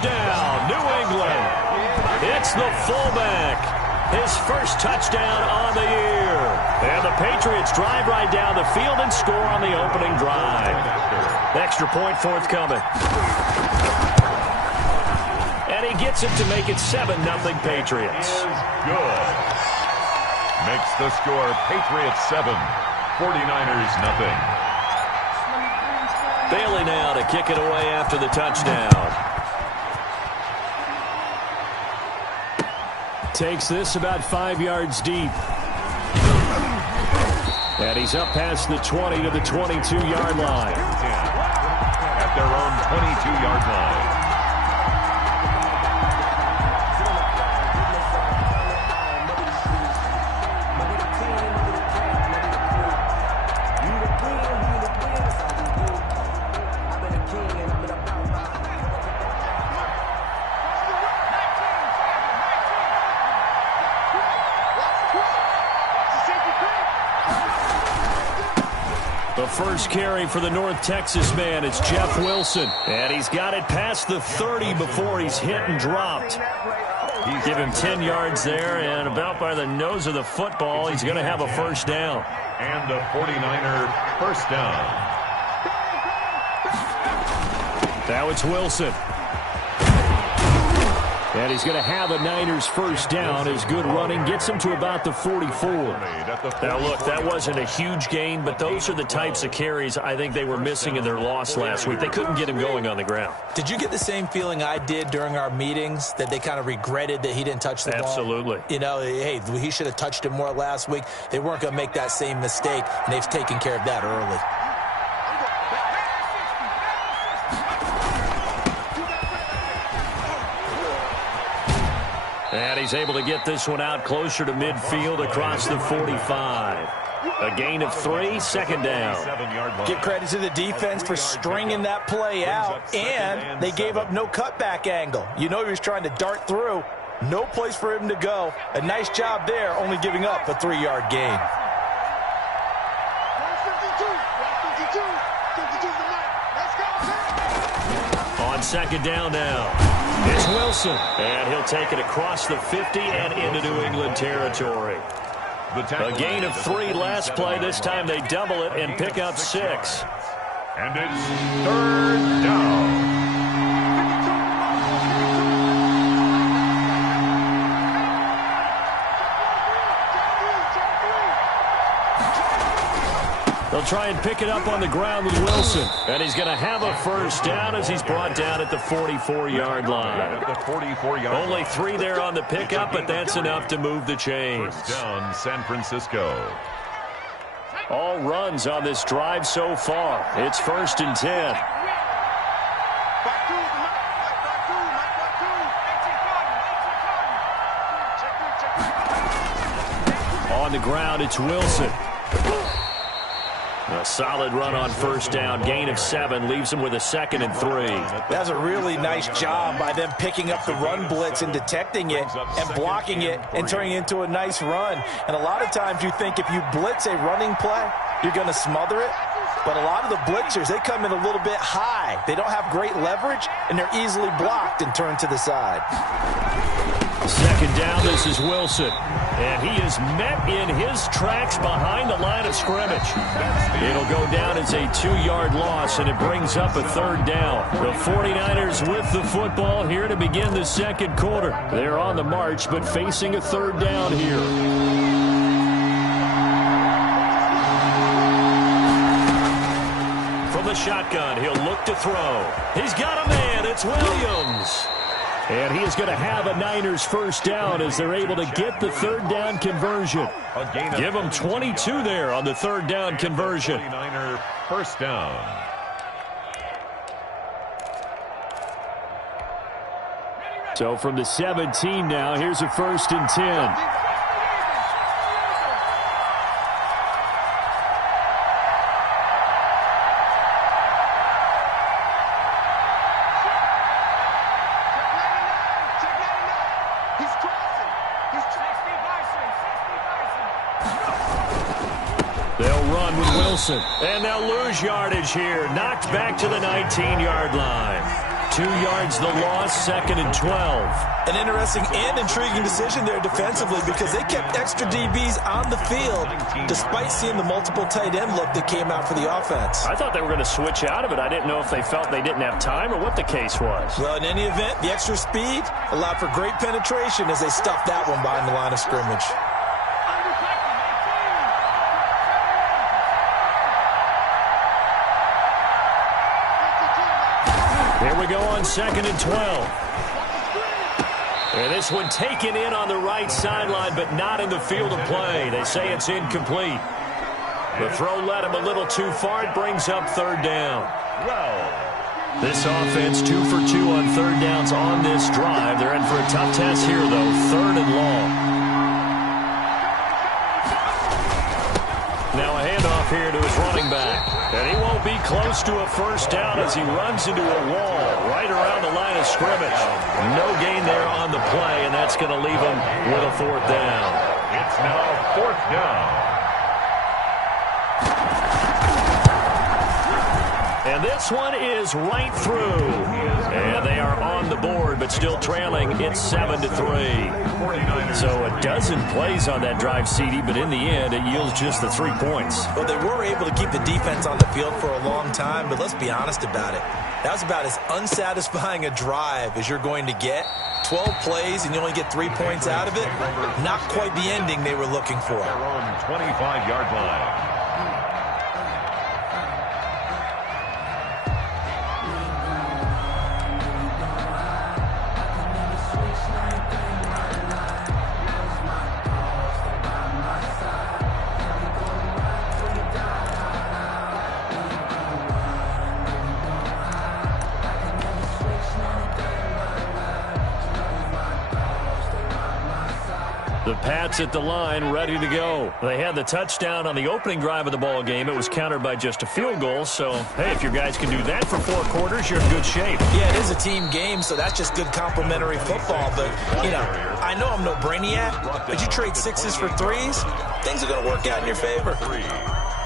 touchdown, New England. It's the fullback. His first touchdown on the year. And the Patriots drive right down the field and score on the opening drive. Extra point forthcoming. And he gets it to make it 7-0 Patriots. Good. Makes the score Patriots 7, 49ers nothing. Bailey now to kick it away after the touchdown. Takes this about 5 yards deep. And he's up past the 20 to the 22-yard line. At their own 22-yard line. First carry for the North Texas man. It's Jeff Wilson. And he's got it past the 30 before he's hit and dropped. Give him 10 yards there, and about by the nose of the football, he's going to have a first down. And a 49er first down. Now it's Wilson. And he's going to have a Niners first down. His good running gets him to about the 44. Now, look, that wasn't a huge gain, but those are the types of carries I think they were missing in their loss last week. They couldn't get him going on the ground. Did you get the same feeling I did during our meetings, that they kind of regretted that he didn't touch the ball? Absolutely. You know, hey, he should have touched it more last week. They weren't going to make that same mistake, and they've taken care of that early. And he's able to get this one out closer to midfield across the 45. A gain of 3, second down. Give credit to the defense for stringing that play out, and they gave up no cutback angle. You know he was trying to dart through. No place for him to go. A nice job there, only giving up a 3-yard gain. On second down now. It's Wilson, and he'll take it across the 50 and into New England territory. A gain of 3 last play. This time they double it and pick up 6. And it's third down. They'll try and pick it up on the ground with Wilson. And he's going to have a first down as he's brought down at the 44-yard line. Only 3 there on the pickup, but that's enough to move the chains. First down, San Francisco. All runs on this drive so far. It's 1st and 10. On the ground, it's Wilson. A solid run on first down. Gain of 7 leaves him with a 2nd and 3. That's a really nice job by them picking up the run blitz and detecting it and blocking it and turning it into a nice run. And a lot of times you think if you blitz a running play, you're going to smother it. But a lot of the blitzers, they come in a little bit high. They don't have great leverage, and they're easily blocked and turned to the side. Second down, this is Wilson. And he is met in his tracks behind the line of scrimmage. It'll go down as a 2-yard loss, and it brings up a 3rd down. The 49ers with the football here to begin the second quarter. They're on the march, but facing a 3rd down here. From the shotgun, he'll look to throw. He's got a man. It's Williams. And he is going to have a Niners first down as they're able to get the 3rd down conversion. Give them 22 there on the 3rd down conversion. 49er first down. So from the 17 now, here's a 1st and 10. And they'll lose yardage here. Knocked back to the 19-yard line. 2 yards the loss, 2nd and 12. An interesting and intriguing decision there defensively because they kept extra DBs on the field despite seeing the multiple tight end look that came out for the offense. I thought they were going to switch out of it. I didn't know if they felt they didn't have time or what the case was. Well, in any event, the extra speed allowed for great penetration as they stuffed that one behind the line of scrimmage. Here we go on 2nd and 12. And this one taken in on the right sideline, but not in the field of play. They say it's incomplete. The throw led him a little too far. It brings up 3rd down. This offense 2 for 2 on 3rd downs on this drive. They're in for a tough test here, though. 3rd and long. Now a handoff here to his running back. And he won't be close to a 1st down as he runs into a wall right around the line of scrimmage. No gain there on the play, and that's going to leave him with a 4th down. It's now 4th down. And this one is right through. And they are on the board, but still trailing. It's 7-3. So a dozen plays on that drive, CD, but in the end, it yields just the 3 points. Well, they were able to keep the defense on the field for a long time, but let's be honest about it. That was about as unsatisfying a drive as you're going to get. 12 plays, and you only get 3 points out of it. Not quite the ending they were looking for. They're on 25-yard line. The Pats at the line, ready to go. They had the touchdown on the opening drive of the ball game. It was countered by just a field goal. So, hey, if your guys can do that for 4 quarters, you're in good shape. Yeah, it is a team game, so that's just good complimentary football. But, you know, I know I'm no brainiac, but you trade 6s for 3s, things are going to work out in your favor.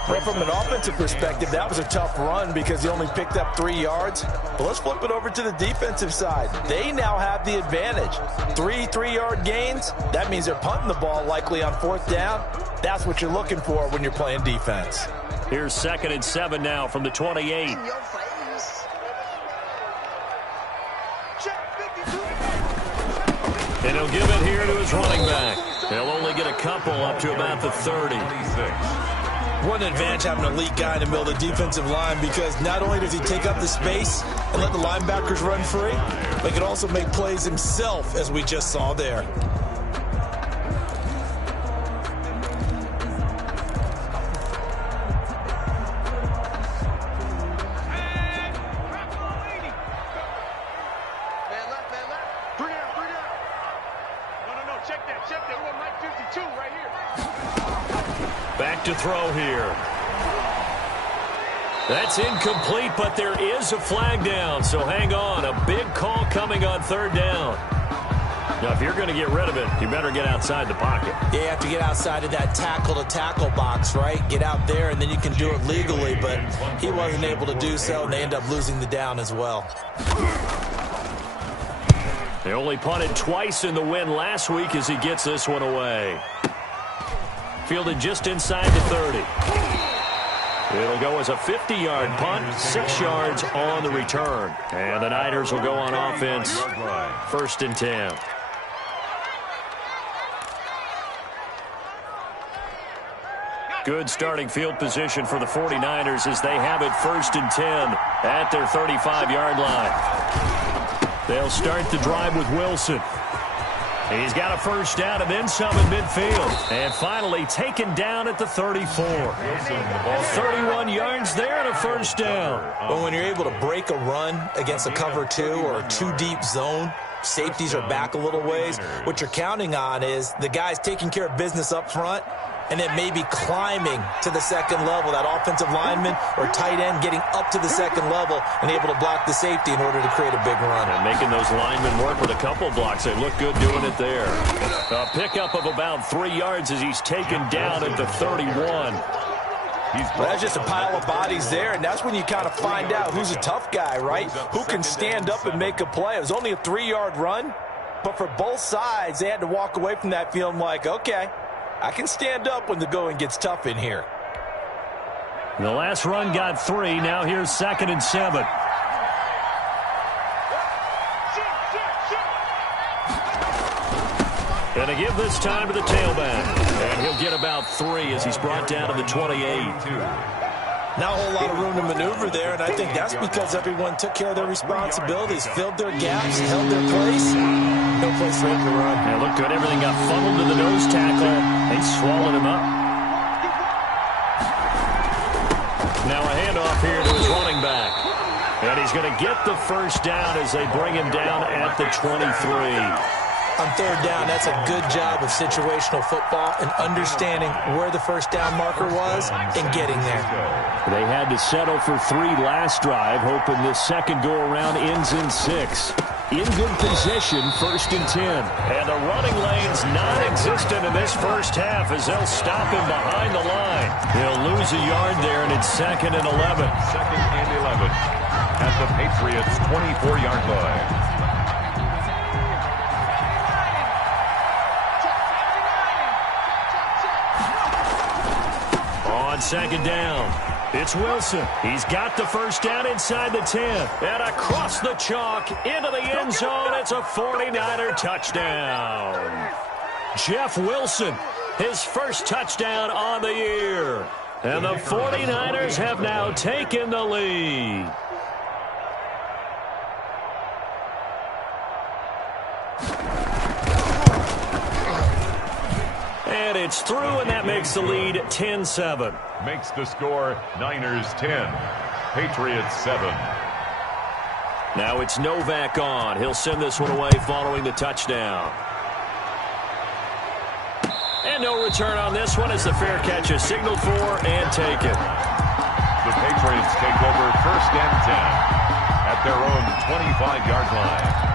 Well, from an offensive perspective, that was a tough run because he only picked up 3 yards. But let's flip it over to the defensive side. They now have the advantage. 3 3-yard gains, that means they're punting the ball likely on 4th down. That's what you're looking for when you're playing defense. Here's 2nd and 7 now from the 28. And he'll give it here to his running back. He'll only get a couple up to about the 30. What an advantage having an elite guy in the middle of the defensive line because not only does he take up the space and let the linebackers run free, but he can also make plays himself, as we just saw there. Back to throw here. That's incomplete, but there is a flag down, so hang on. A big call coming on 3rd down. Now, if you're going to get rid of it, you better get outside the pocket. Yeah, you have to get outside of that tackle-to-tackle box, right? Get out there, and then you can do it legally, but he wasn't able to do so, and they end up losing the down as well. They only punted twice in the win last week as he gets this one away. Fielded just inside the 30. It'll go as a 50-yard punt, 6 yards on the return. And the Niners will go on offense, 1st and 10. Good starting field position for the 49ers as they have it 1st and 10 at their 35-yard line. They'll start the drive with Wilson. He's got a 1st down and then some in midfield. And finally taken down at the 34. 31 yards there and a 1st down. Well, when you're able to break a run against a cover 2 or a 2-deep zone, safeties are back a little ways. What you're counting on is the guys taking care of business up front and then maybe climbing to the 2nd level, that offensive lineman or tight end getting up to the 2nd level and able to block the safety in order to create a big run. And making those linemen work with a couple blocks. They look good doing it there. A pickup of about 3 yards as he's taken down at the 31. Well, that's just a pile of bodies there, and that's when you kind of find out who's a tough guy, right? Who can stand up and make a play. It was only a 3-yard run, but for both sides, they had to walk away from that feeling like, okay, I can stand up when the going gets tough in here. The last run got 3. Now here's 2nd and 7. And to give this time to the tailback. And he'll get about 3 as he's brought down to the 28. Not a whole lot of room to maneuver there, and I think that's because everyone took care of their responsibilities, filled their gaps, held their place. No place for him to run. Yeah, looked good. Everything got funneled to the nose tackle. They swallowed him up. Now a handoff here to his running back. And he's going to get the first down as they bring him down at the 23. On 3rd down, that's a good job of situational football and understanding where the first down marker was and getting there. They had to settle for 3 last drive, hoping this second go-around ends in 6. In good position, 1st and 10. And the running lane's non-existent in this first half as they'll stop him behind the line. He'll lose a yard there, and it's 2nd and 11. 2nd and 11 at the Patriots' 24-yard line. On 2nd down, it's Wilson. He's got the first down inside the 10. And across the chalk, into the end zone. It's a 49er touchdown. Jeff Wilson, his first touchdown on the year. And the 49ers have now taken the lead. And it's through, and that makes the lead 10-7. Makes the score Niners 10, Patriots 7. Now it's Novak on. He'll send this one away following the touchdown. And no return on this one as the fair catch is signaled for and taken. The Patriots take over 1st and 10 at their own 25-yard line.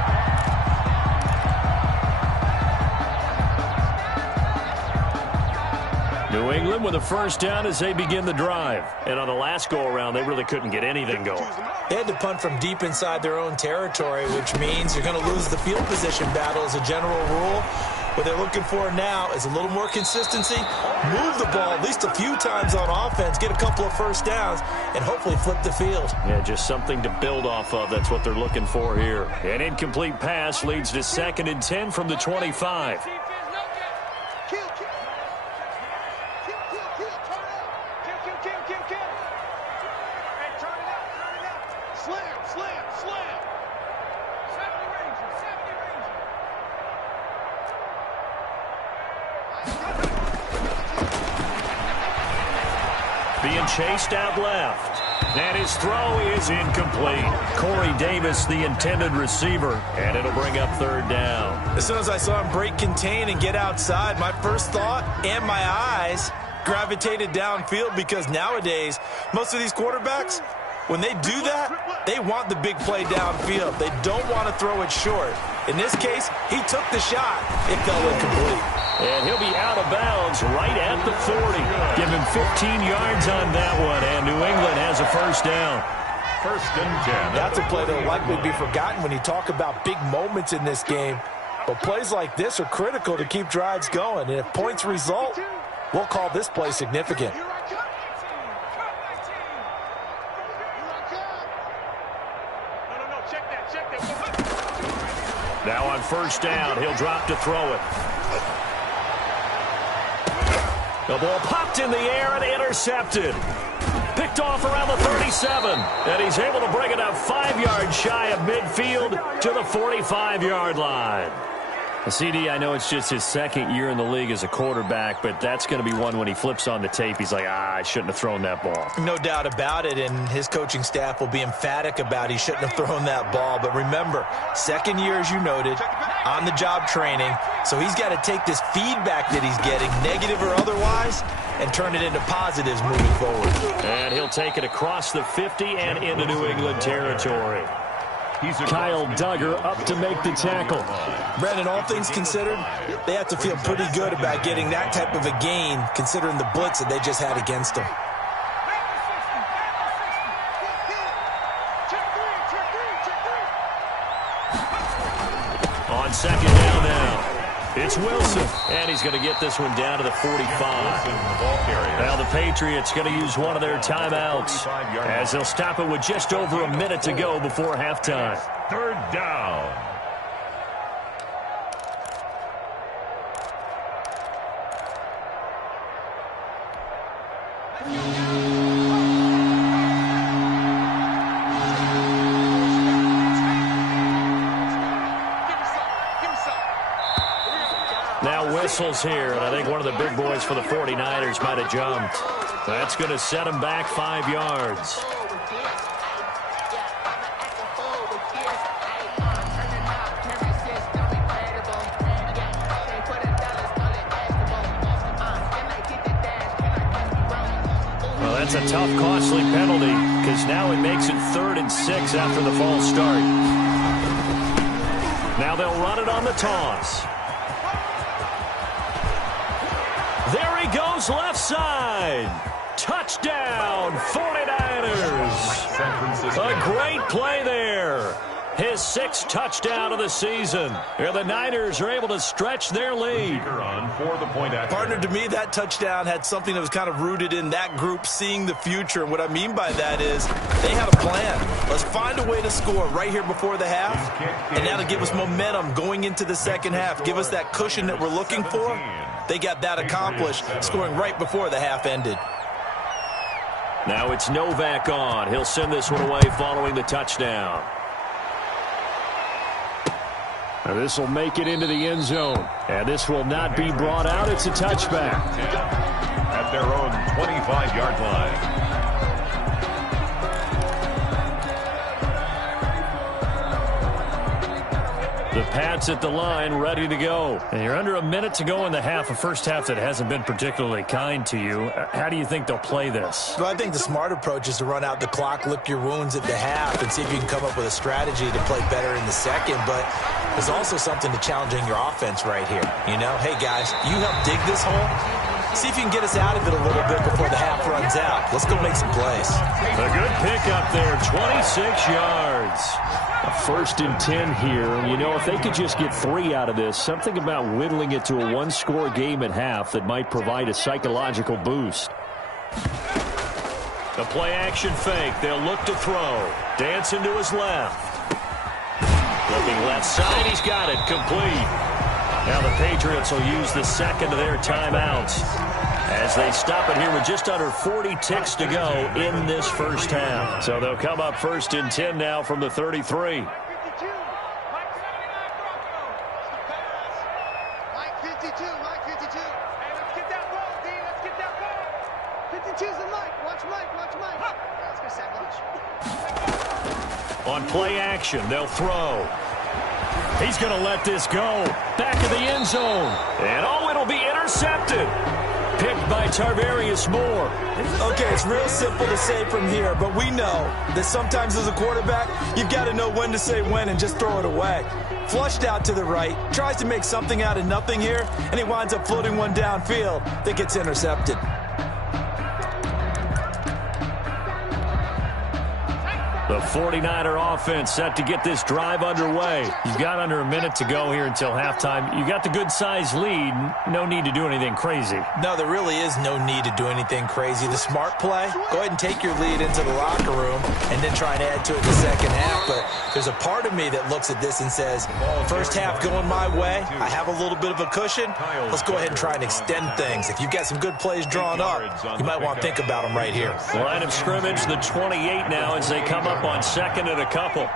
New England with a first down as they begin the drive. And on the last go-around, they really couldn't get anything going. They had to punt from deep inside their own territory, which means you're going to lose the field position battle as a general rule. What they're looking for now is a little more consistency, move the ball at least a few times on offense, get a couple of first downs, and hopefully flip the field. Yeah, just something to build off of. That's what they're looking for here. An incomplete pass leads to 2nd and 10 from the 25. Being chased out left. And his throw is incomplete. Corey Davis, the intended receiver, and it'll bring up 3rd down. As soon as I saw him break contain and get outside, my first thought and my eyes gravitated downfield because nowadays, most of these quarterbacks, when they do that, they want the big play downfield. They don't want to throw it short. In this case, he took the shot. It fell incomplete. And he'll be out of bounds right at the 40. Give him 15 yards on that one, and New England has a first down. 1st and 10. That's a play that will likely be forgotten when you talk about big moments in this game. But plays like this are critical to keep drives going. And if points result, we'll call this play significant. Now on first down, he'll drop to throw it. The ball popped in the air and intercepted. Picked off around the 37. And he's able to bring it up 5 yards shy of midfield to the 45-yard line. CD, I know it's just his 2nd year in the league as a quarterback, but that's going to be one when he flips on the tape, he's like, I shouldn't have thrown that ball. No doubt about it, and his coaching staff will be emphatic about he shouldn't have thrown that ball. But remember, 2nd year, as you noted, on-the-job training, so he's got to take this feedback that he's getting, negative or otherwise, and turn it into positives moving forward. And he'll take it across the 50 and into New England territory. Kyle Duggar up to make the tackle. Brandon, all things considered, they have to feel pretty good about getting that type of a gain considering the blitz that they just had against them. On second down now. It's Wilson, and he's going to get this one down to the 45. Now the Patriots going to use one of their timeouts as they'll stop it with just over a minute to go before halftime. Third down. Now whistles here, and I think one of the big boys for the 49ers might have jumped. That's going to set him back 5 yards. Well, that's a tough, costly penalty because now it makes it 3rd and 6 after the false start. Now they'll run it on the toss. There he goes, left side. Touchdown, 49ers. A great play there. His 6th touchdown of the season. Here the Niners are able to stretch their lead. Partner, to me, that touchdown had something that was kind of rooted in that group seeing the future. And what I mean by that is they had a plan. Let's find a way to score right here before the half. And that'll give us momentum going into the second half. Give us that cushion that we're looking for. They got that accomplished, scoring right before the half ended. Now it's Novak on. He'll send this one away following the touchdown. Now this will make it into the end zone. And this will not be brought out. It's a touchback. At their own 25-yard line. The Pats at the line, ready to go. And you're under a minute to go in the half, a first half that hasn't been particularly kind to you. How do you think they'll play this? Well, I think the smart approach is to run out the clock, lick your wounds at the half, and see if you can come up with a strategy to play better in the second. But there's also something to challenging your offense right here. You know, hey, guys, you help dig this hole. See if you can get us out of it a little bit before the half runs out. Let's go make some plays. A good pickup there, 26 yards. A 1st and 10 here. You know, if they could just get 3 out of this, something about whittling it to a 1-score game at half that might provide a psychological boost. The play-action fake. They'll look to throw. Dancing to his left. Looking left side. He's got it. Complete. Now the Patriots will use the second of their timeouts as they stop it here with just under 40 ticks to go in this first half. So they'll come up 1st and 10 now from the 33. Mike 52, Mike 52. Hey, let's get that ball, D. Let's get that ball. 52's the Mike. Watch Mike, watch Mike. Let's go set lunch. On play action, they'll throw. He's going to let this go. Back of the end zone. And oh, it'll be intercepted. Picked by Tarvarius Moore. Okay, it's real simple to say from here, but we know that sometimes as a quarterback, you've got to know when to say when and just throw it away. Flushed out to the right, tries to make something out of nothing here, and he winds up floating one downfield that gets intercepted. The 49er offense set to get this drive underway. You've got under a minute to go here until halftime. You got the good-sized lead. No need to do anything crazy. No, there really is no need to do anything crazy. The smart play, go ahead and take your lead into the locker room and then try and add to it in the second half. But there's a part of me that looks at this and says, first half going my way, I have a little bit of a cushion. Let's go ahead and try and extend things. If you've got some good plays drawn up, you might want to think about them right here. Line of scrimmage, the 28 now as they come up on 2nd and a couple.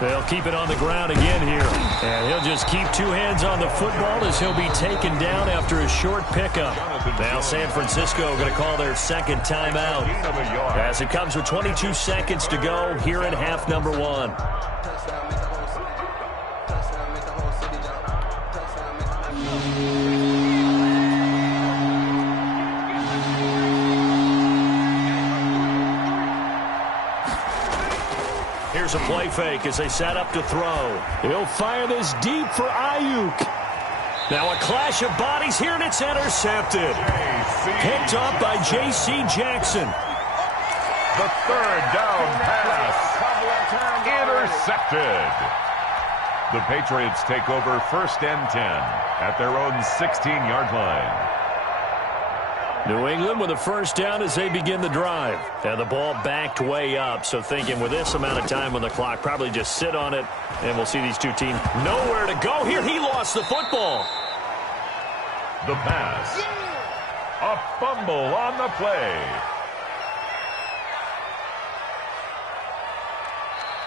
They'll keep it on the ground again here. And he'll just keep 2 hands on the football as he'll be taken down after a short pickup. Now San Francisco going to call their 2nd timeout as it comes with 22 seconds to go here in half number 1. Here's a play fake as they set up to throw. He'll fire this deep for Ayuk. Now a clash of bodies here, and it's intercepted. Picked up by J.C. Jackson. The 3rd down pass. intercepted. The Patriots take over 1st and 10 at their own 16-yard line. New England with a first down as they begin the drive. And the ball backed way up, so thinking with this amount of time on the clock, probably just sit on it, and we'll see these two teams nowhere to go here. He lost the football. The pass. A fumble on the play.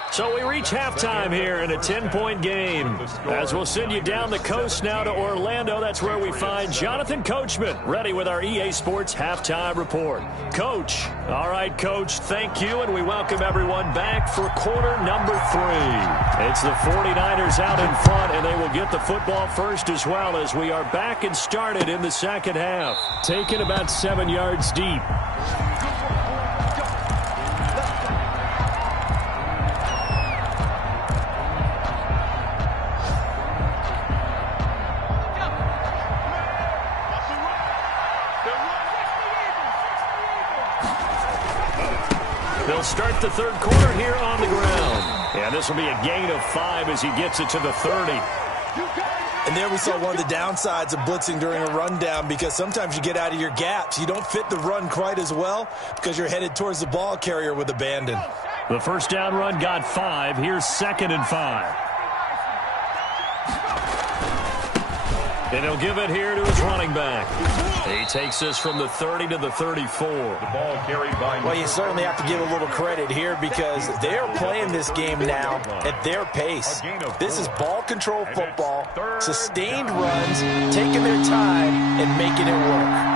So we reach halftime here in a 10-point game. As we'll send you down the coast now to Orlando, that's where we find Jonathan Coachman, ready with our EA Sports Halftime Report. Coach, all right, Coach, thank you, and we welcome everyone back for quarter number 3. It's the 49ers out in front, and they will get the football first as well as we are back and started in the second half. Taken about 7 yards deep. They'll start the third quarter here on the ground. And this will be a gain of 5 as he gets it to the 30. And there we saw one of the downsides of blitzing during a rundown, because sometimes you get out of your gaps. You don't fit the run quite as well because you're headed towards the ball carrier with abandon. The first down run got 5. Here's 2nd and 5. And he'll give it here to his running back. He takes this from the 30 to the 34. The ball carried by. Well, you certainly have to give a little credit here because they're playing this game now at their pace. This is ball control football, sustained runs, taking their time and making it work.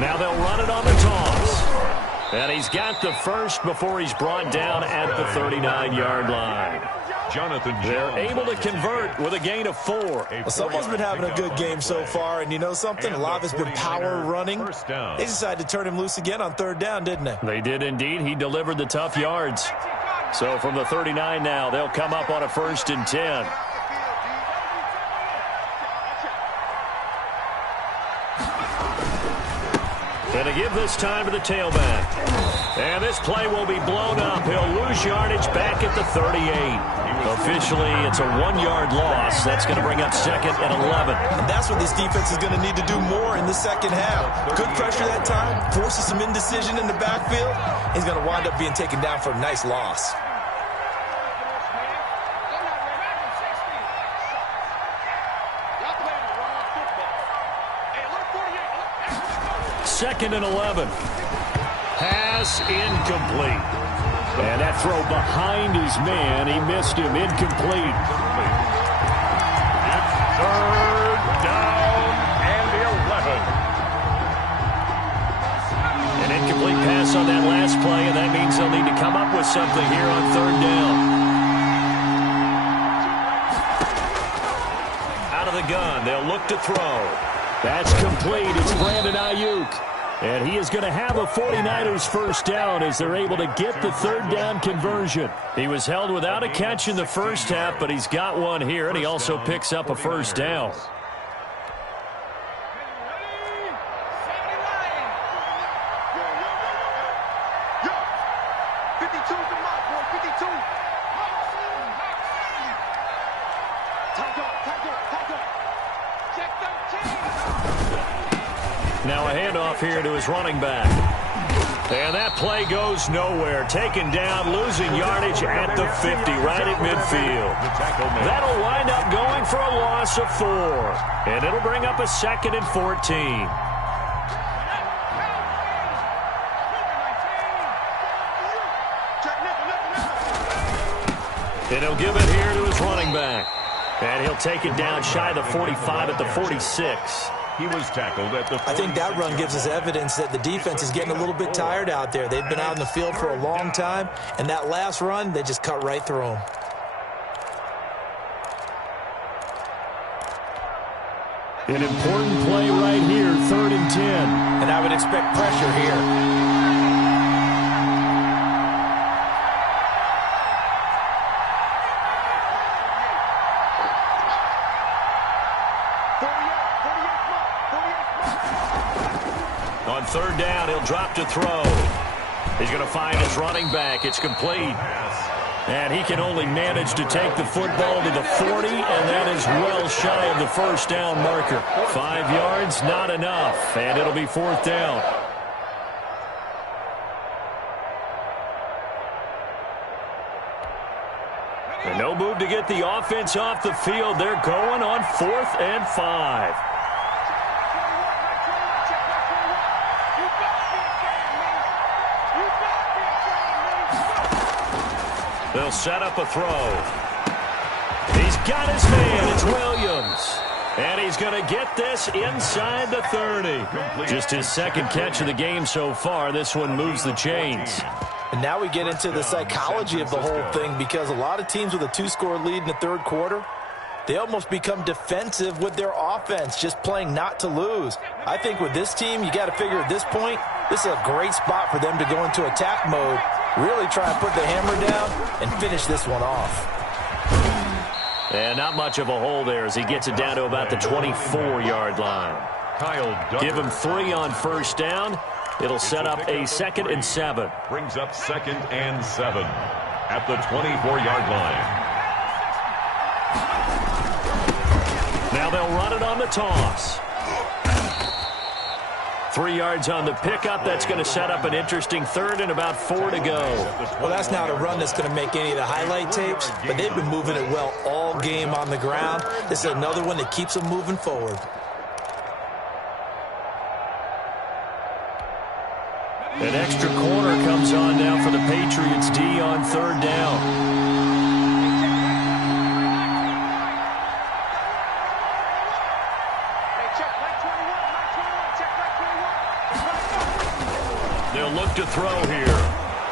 Now they'll run it on the toss. And he's got the first before he's brought down at the 39-yard line. They're able to convert with a gain of 4. Well, someone's been having a good game so far, and you know something? A lot of it's been power running. They decided to turn him loose again on 3rd down, didn't they? They did indeed. He delivered the tough yards. So from the 39 now, they'll come up on a 1st and 10. And to give this time to the tailback. And this play will be blown up. He'll lose yardage back at the 38. Officially, it's a 1-yard loss. That's going to bring up 2nd and 11. And that's what this defense is going to need to do more in the second half. Good pressure that time, forces some indecision in the backfield. He's going to wind up being taken down for a nice loss. Second and 11. Pass incomplete. And that throw behind his man. He missed him. Incomplete. It's 3rd down and 11. An incomplete pass on that last play, and that means they'll need to come up with something here on 3rd down. Out of the gun. They'll look to throw. That's complete. It's Brandon Ayuk. And he is going to have a 49ers first down as they're able to get the 3rd down conversion. He was held without a catch in the first half, but he's got one here, and he also picks up a first down. Now a handoff here to his running back. And that play goes nowhere. Taken down, losing yardage at the 50, right at midfield. That'll wind up going for a loss of 4. And it'll bring up a 2nd and 14. And he'll give it here to his running back. And he'll take it down shy of the 45 at the 46. He was tackled at the 40. I think that run gives us evidence that the defense is getting a little bit tired out there. They've been out in the field for a long time, and that last run, they just cut right through them. An important play right here, 3rd and 10. And I would expect pressure here. drop to throw. He's going to find his running back. It's complete. And he can only manage to take the football to the 40, and that is well shy of the first down marker. 5 yards, not enough, and it'll be 4th down. And no move to get the offense off the field. They're going on 4th and 5. They'll set up a throw. He's got his man. It's Williams. And he's going to get this inside the 30. Just his second catch of the game so far. This one moves the chains. And now we get into the psychology of the whole thing, because a lot of teams with a 2-score lead in the third quarter, they almost become defensive with their offense, just playing not to lose. I think with this team, you got to figure at this point, this is a great spot for them to go into attack mode, really try and put the hammer down and finish this one off. And not much of a hole there as he gets it down to about the 24-yard line. Give him 3 on first down. It'll set up a 2nd and 7. Brings up 2nd and 7 at the 24-yard line. Now they'll run it on the toss. 3 yards on the pickup. That's going to set up an interesting 3rd and about 4 to go. Well, that's not a run that's going to make any of the highlight tapes, but they've been moving it well all game on the ground. This is another one that keeps them moving forward. An extra corner comes on now for the Patriots D on 3rd down. They'll look to throw here.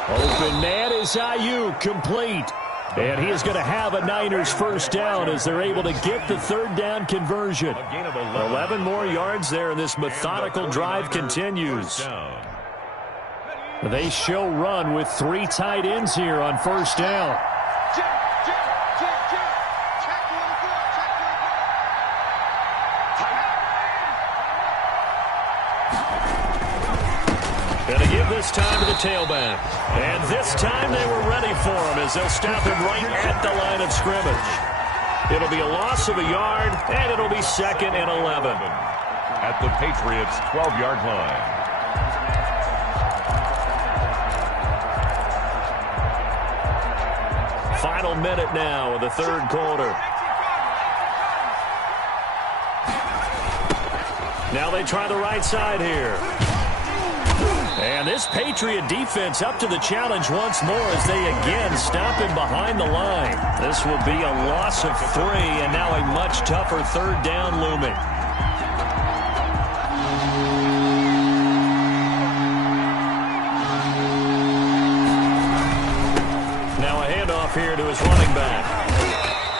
Open man is Ayuk, complete. And he is going to have a Niners first down as they're able to get the 3rd down conversion. 11 more yards there, and this methodical drive continues. They show run with 3 tight ends here on first down. Going to give this time to the tailback. And this time they were ready for him as they'll stop him right at the line of scrimmage. It'll be a loss of a yard, and it'll be 2nd and 11. At the Patriots' 12-yard line. Final minute now of the third quarter. Now they try the right side here. And this Patriot defense up to the challenge once more as they again stop him behind the line. This will be a loss of 3 and now a much tougher 3rd down looming. Here to his running back.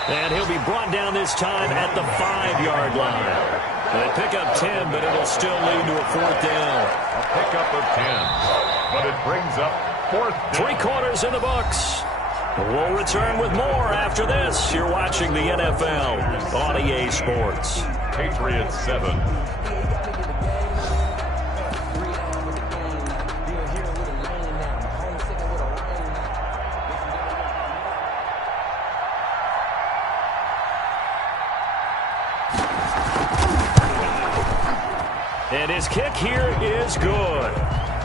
And he'll be brought down this time at the 5-yard line. They pick up 10, but it'll still lead to a 4th down. A pickup of 10, but it brings up 4th down. 3 quarters in the books. We'll return with more after this. You're watching the NFL on EA Sports. Patriots 7. And his kick here is good.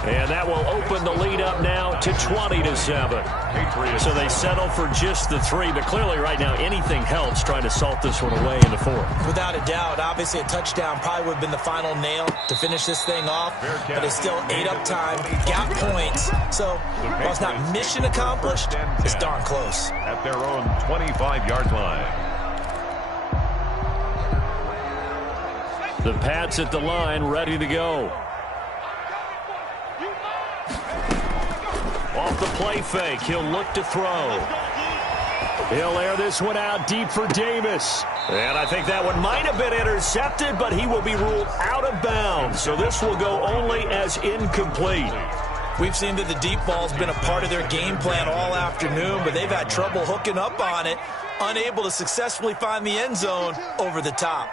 And that will open the lead up now to 20-7. So they settle for just the 3. But clearly right now anything helps trying to salt this one away in the 4th. Without a doubt, obviously a touchdown probably would have been the final nail to finish this thing off. But it's still ate up time, got points. So while it's not mission accomplished, it's darn close. At their own 25-yard line. The Pats at the line, ready to go. Off the play fake, he'll look to throw. He'll air this one out deep for Davis. And I think that one might have been intercepted, but he will be ruled out of bounds. So this will go only as incomplete. We've seen that the deep ball's been a part of their game plan all afternoon, but they've had trouble hooking up on it, unable to successfully find the end zone over the top.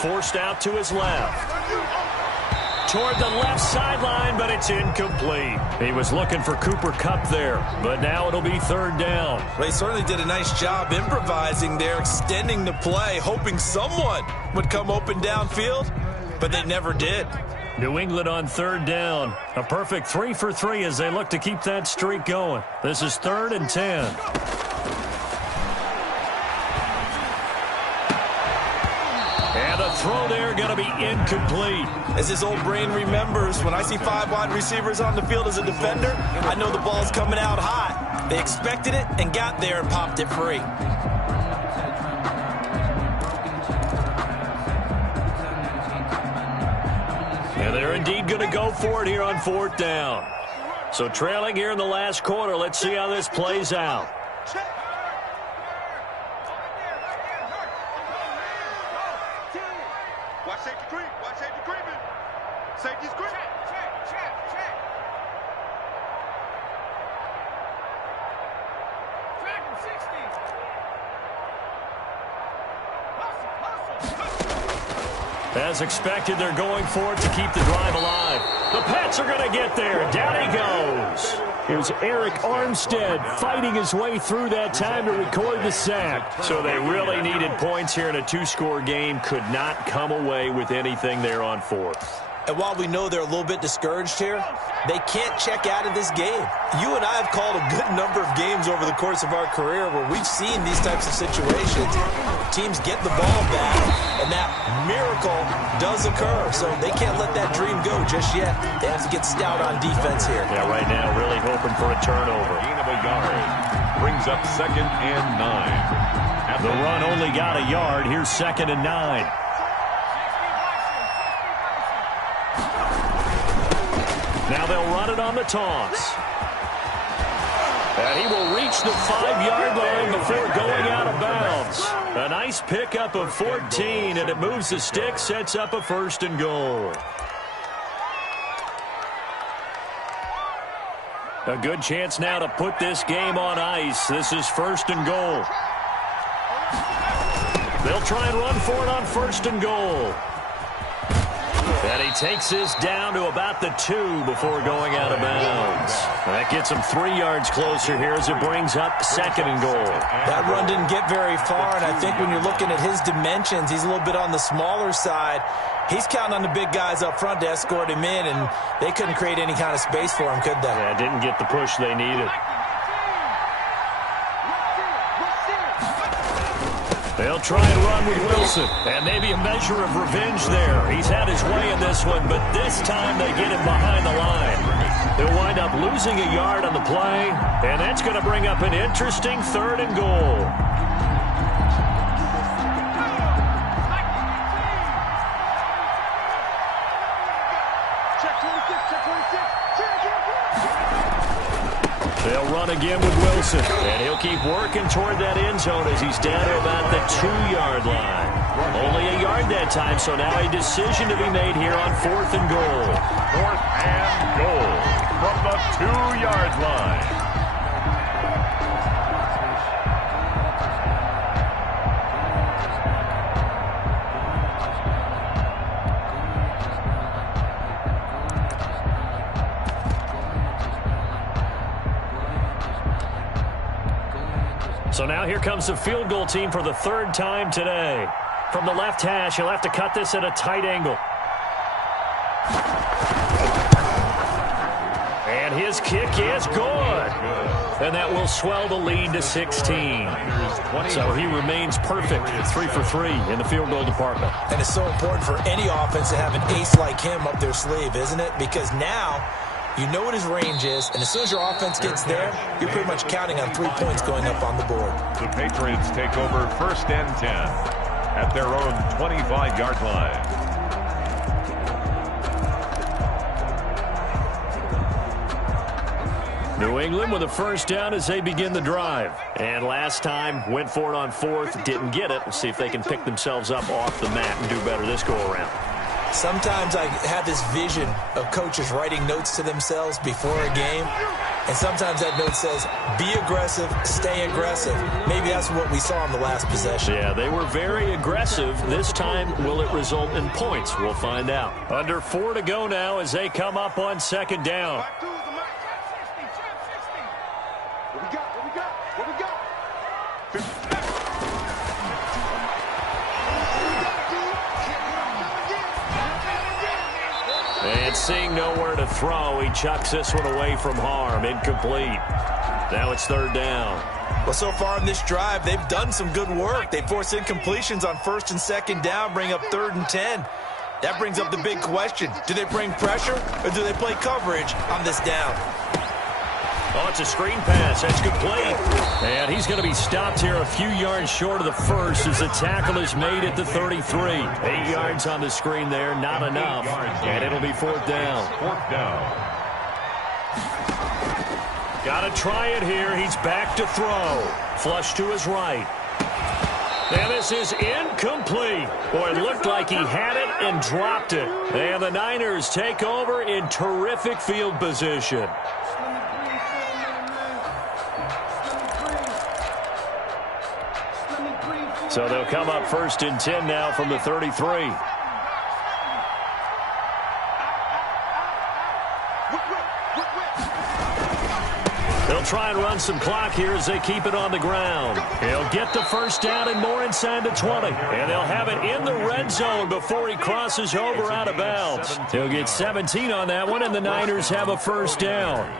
forced out to his left. Toward the left sideline, but it's incomplete. He was looking for Cooper Kupp there, but now it'll be third down. Well, he certainly did a nice job improvising there, extending the play, hoping someone would come open downfield, but they never did. New England on third down. A perfect 3 for 3 as they look to keep that streak going. This is 3rd and 10. And a throw there going to be incomplete. As his old brain remembers, when I see 5 wide receivers on the field as a defender, I know the ball's coming out hot. They expected it and got there and popped it free. And they're indeed going to go for it here on 4th down. So trailing here in the last quarter, let's see how this plays out. Watch safety creep. Watch safety creeping. Safety's creep. Check. Track him, 60. Hustle. As expected, they're going for it to keep the drive alive. The Pats are going to get there. Down he goes. Here's Eric Armstead fighting his way through that time to record the sack. So they really needed points here in a 2-score game. Could not come away with anything there on 4th. And while we know they're a little bit discouraged here, they can't check out of this game. You and I have called a good number of games over the course of our career where we've seen these types of situations. Teams get the ball back, and that miracle does occur. So they can't let that dream go just yet. They have to get stout on defense here. Yeah, right now really hoping for a turnover. Gain of a yard. Brings up 2nd and 9. The run only got a yard. Here's 2nd and 9. Now they'll run it on the toss. And he will reach the 5-yard line before going out of bounds. A nice pickup of 14, and it moves the stick, sets up a 1st and goal. A good chance now to put this game on ice. This is 1st and goal. They'll try and run for it on 1st and goal. And he takes this down to about the 2 before going out of bounds. That gets him 3 yards closer here as it brings up 2nd and goal. That run didn't get very far, and I think when you're looking at his dimensions, he's a little bit on the smaller side. He's counting on the big guys up front to escort him in, and they couldn't create any kind of space for him, could they? Yeah, didn't get the push they needed. They'll try and run with Wilson, and maybe a measure of revenge there. He's had his way in this one, but this time they get him behind the line. They'll wind up losing a yard on the play, and that's going to bring up an interesting 3rd and goal. Check 26. Check 26. They'll run again with Wilson, and he'll keep working toward that end zone as he's down to about the 2-yard line. Only a yard that time, so now a decision to be made here on 4th and goal. 4th and goal from the 2-yard line. So now here comes the field goal team for the 3rd time today. From the left hash, he'll have to cut this at a tight angle. And his kick is good. And that will swell the lead to 16. So he remains perfect, 3 for 3 in the field goal department. And it's so important for any offense to have an ace like him up their sleeve, isn't it? Because now you know what his range is, and as soon as your offense gets there, you're pretty much counting on 3 points going up on the board. The Patriots take over 1st and 10 at their own 25-yard line. New England with a 1st down as they begin the drive. And last time, went for it on 4th, didn't get it. We'll see if they can pick themselves up off the mat and do better this go-around. Sometimes I have this vision of coaches writing notes to themselves before a game, and sometimes that note says, be aggressive, stay aggressive. Maybe that's what we saw in the last possession. Yeah, they were very aggressive. This time, will it result in points? We'll find out. Under 4 to go now as they come up on second down. And seeing nowhere to throw, he chucks this one away from harm. Incomplete. Now it's third down. Well, so far in this drive, they've done some good work. They force incompletions on first and second down, bring up 3rd and 10. That brings up the big question. Do they bring pressure or do they play coverage on this down? Oh, it's a screen pass. That's complete. And he's going to be stopped here a few yards short of the first as the tackle is made at the 33. 8 yards on the screen there, not enough. And it'll be 4th down. 4th down. Got to try it here. He's back to throw. Flush to his right. And this is incomplete. Boy, it looked like he had it and dropped it. And the Niners take over in terrific field position. So they'll come up 1st and 10 now from the 33. They'll try and run some clock here as they keep it on the ground. He'll get the first down and more inside the 20. And they'll have it in the red zone before he crosses over out of bounds. He'll get 17 on that one, and the Niners have a first down.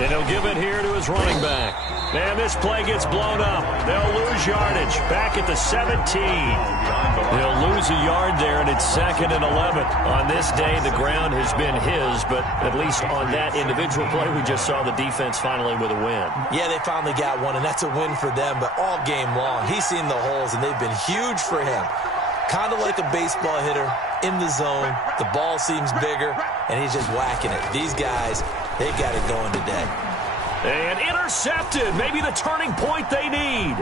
And he'll give it here to his running back. And this play gets blown up. They'll lose yardage back at the 17. They'll lose a yard there, and it's 2nd and 11. On this day, the ground has been his, but at least on that individual play, we just saw the defense finally with a win. Yeah, they finally got one, and that's a win for them, but all game long, he's seen the holes, and they've been huge for him. Kind of like a baseball hitter in the zone. The ball seems bigger, and he's just whacking it. These guys, they've got it going today. And intercepted. Maybe the turning point they need.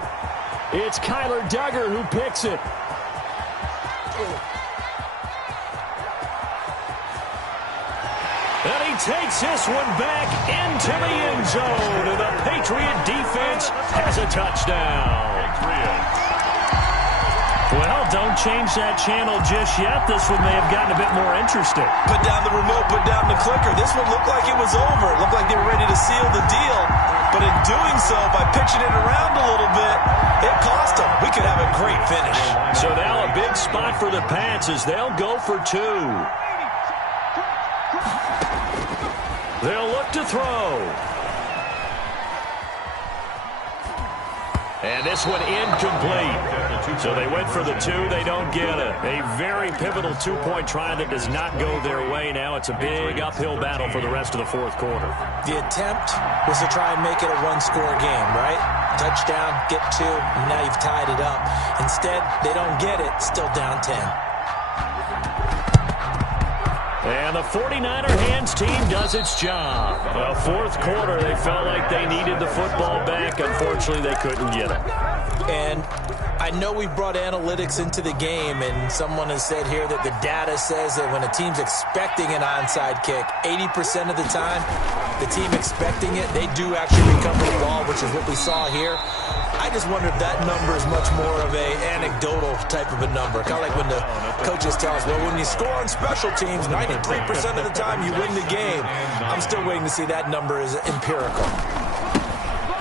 It's Kyler Duggar who picks it. And he takes this one back into the end zone. And the Patriot defense has a touchdown. Well, don't change that channel just yet. This one may have gotten a bit more interesting. Put down the remote, put down the clicker. This one looked like it was over. It looked like they were ready to seal the deal. But in doing so, by pitching it around a little bit, it cost them. We could have a great finish. So now a big spot for the Pats as they'll go for 2. They'll look to throw. And this one incomplete. So they went for the 2. They don't get it. A very pivotal 2-point try that does not go their way. Now it's a big uphill battle for the rest of the 4th quarter. The attempt was to try and make it a 1-score game, right? Touchdown, get 2, and now you've tied it up. Instead, they don't get it. Still down 10. And the 49er hands team does its job. The 4th quarter, they felt like they needed the football back. Unfortunately, they couldn't get it. And I know we brought analytics into the game, and someone has said here that the data says that when a team's expecting an onside kick, 80% of the time, the team expecting it, they do actually recover the ball, which is what we saw here. I just wonder if that number is much more of a anecdotal type of a number. Kind of like when the coaches tell us, well, when you score on special teams, 93% of the time you win the game. I'm still waiting to see that number is empirical.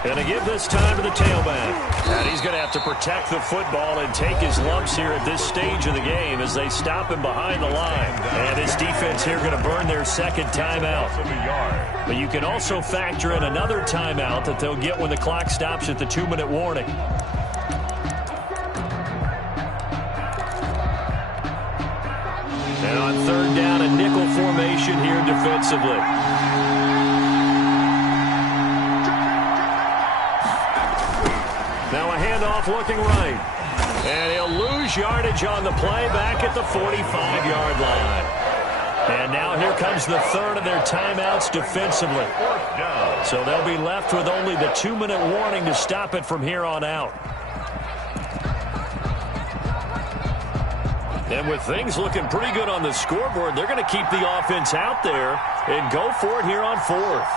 Going to give this time to the tailback. And he's going to have to protect the football and take his lumps here at this stage of the game as they stop him behind the line. And this defense here going to burn their 2nd timeout. But you can also factor in another timeout that they'll get when the clock stops at the 2-minute warning. And on 3rd down, a nickel formation here defensively. Now a handoff looking right. And he'll lose yardage on the play back at the 45-yard line. And now here comes the 3rd of their timeouts defensively. down. So they'll be left with only the 2-minute warning to stop it from here on out. And with things looking pretty good on the scoreboard, they're going to keep the offense out there and go for it here on 4th.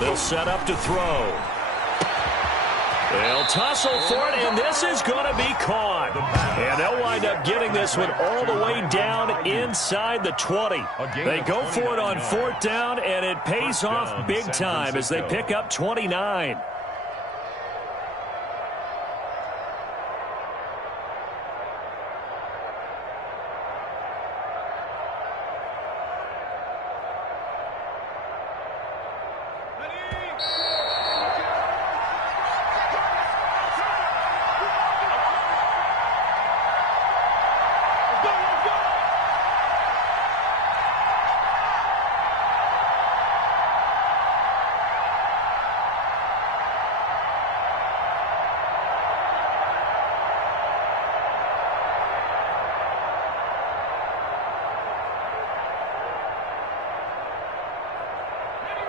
They'll set up to throw. They'll tussle for it, and this is going to be caught. And they'll wind up getting this one all the way down inside the 20. They go for it on 4th down, and it pays off big time as they pick up 29.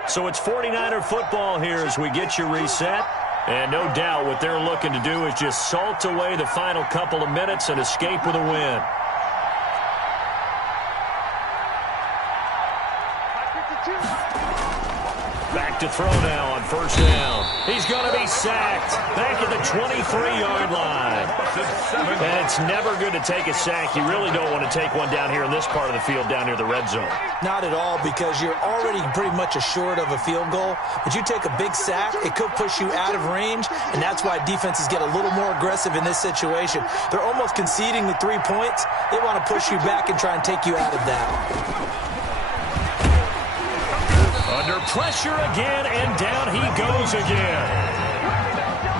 So it's 49er football here as we get you reset. And no doubt what they're looking to do is just salt away the final couple of minutes and escape with a win. Back to throw now on 1st down. He's going to be sacked back at the 23-yard line. And it's never good to take a sack. You really don't want to take one down here in this part of the field down near the red zone. Not at all, because you're already pretty much assured of a field goal. But you take a big sack, it could push you out of range, and that's why defenses get a little more aggressive in this situation. They're almost conceding the 3 points. They want to push you back and try and take you out of that. Under pressure again, and down he goes again.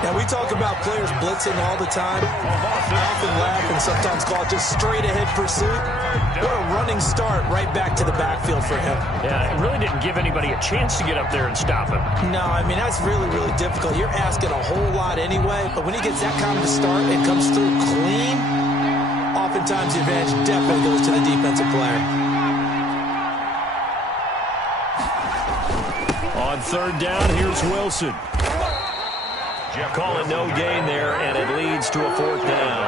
Now, we talk about players blitzing all the time. I often laugh and sometimes call it just straight-ahead pursuit. What a running start right back to the backfield for him. Yeah, it really didn't give anybody a chance to get up there and stop him. No, I mean, that's really, really difficult. You're asking a whole lot anyway, but when he gets that kind of a start and comes through clean, oftentimes the advantage definitely goes to the defensive player. On 3rd down, here's Wilson. Call it no gain there, and it leads to a 4th down.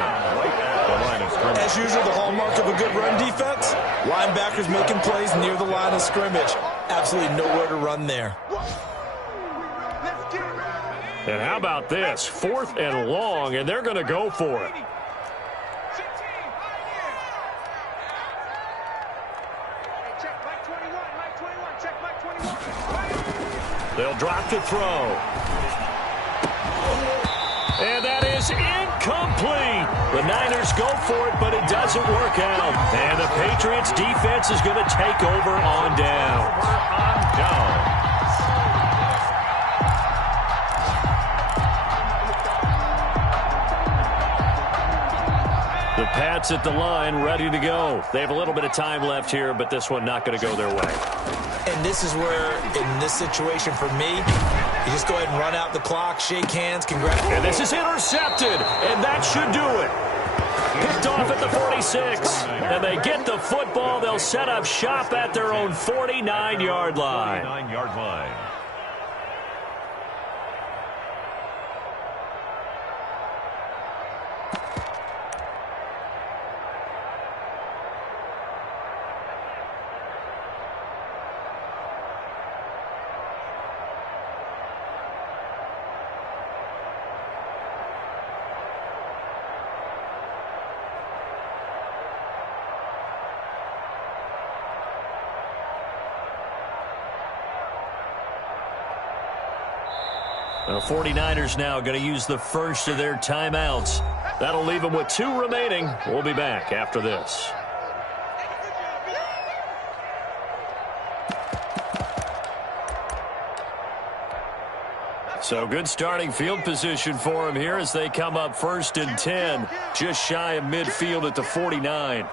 As usual, the hallmark of a good run defense, linebackers making plays near the line of scrimmage. Absolutely nowhere to run there. And how about this? 4th and long, and they're going to go for it. They'll drop to throw. And that is incomplete. The Niners go for it, but it doesn't work out. And the Patriots defense is going to take over on down. The Pats at the line, ready to go. They have a little bit of time left here, but this one not going to go their way. And this is where, in this situation for me, you just go ahead and run out the clock, shake hands, congratulations. And this is intercepted, and that should do it. Picked off at the 46, and they get the football. They'll set up shop at their own 49-yard line. 49-yard line. The 49ers now going to use the first of their timeouts. That'll leave them with 2 remaining. We'll be back after this. So good starting field position for them here as they come up 1st and 10, just shy of midfield at the 49.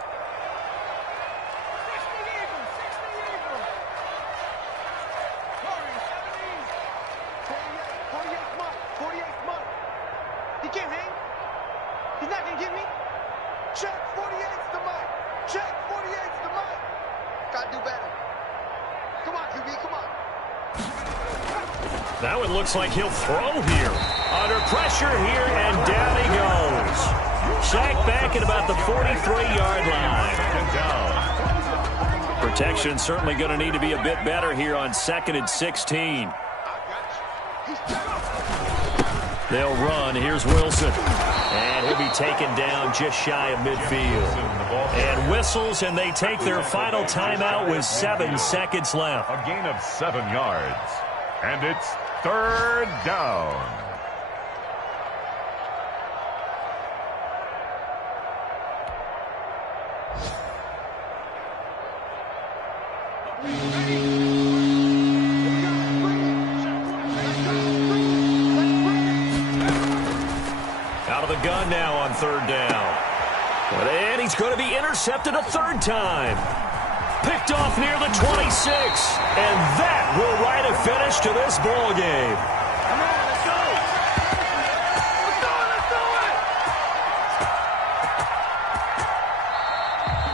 Got to do better. Come on, QB. Now it looks like he'll throw here. Under pressure here, and down he goes. Sacked back at about the 43-yard line. Protection certainly going to need to be a bit better here on 2nd and 16. They'll run. Here's Wilson. And he'll be taken down just shy of midfield. And whistles, and they take their final timeout with 7 seconds left. A gain of 7 yards. And it's 3rd down. Out of the gun now on 3rd down. And he's going to be intercepted a 3rd time. Picked off near the 26. And that will write a finish to this ball game. Come on, let's go. Let's do it, let's do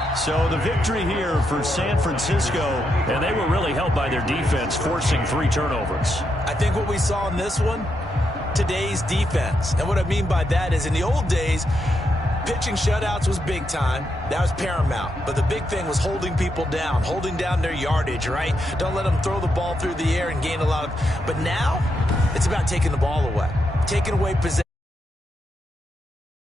it. So the victory here for San Francisco, and they were really helped by their defense, forcing 3 turnovers. I think what we saw in this one, today's defense. And what I mean by that is in the old days, pitching shutouts was big time. That was paramount. But the big thing was holding people down, holding down their yardage, right? Don't let them throw the ball through the air and gain a lot of... But now, it's about taking the ball away, taking away possession.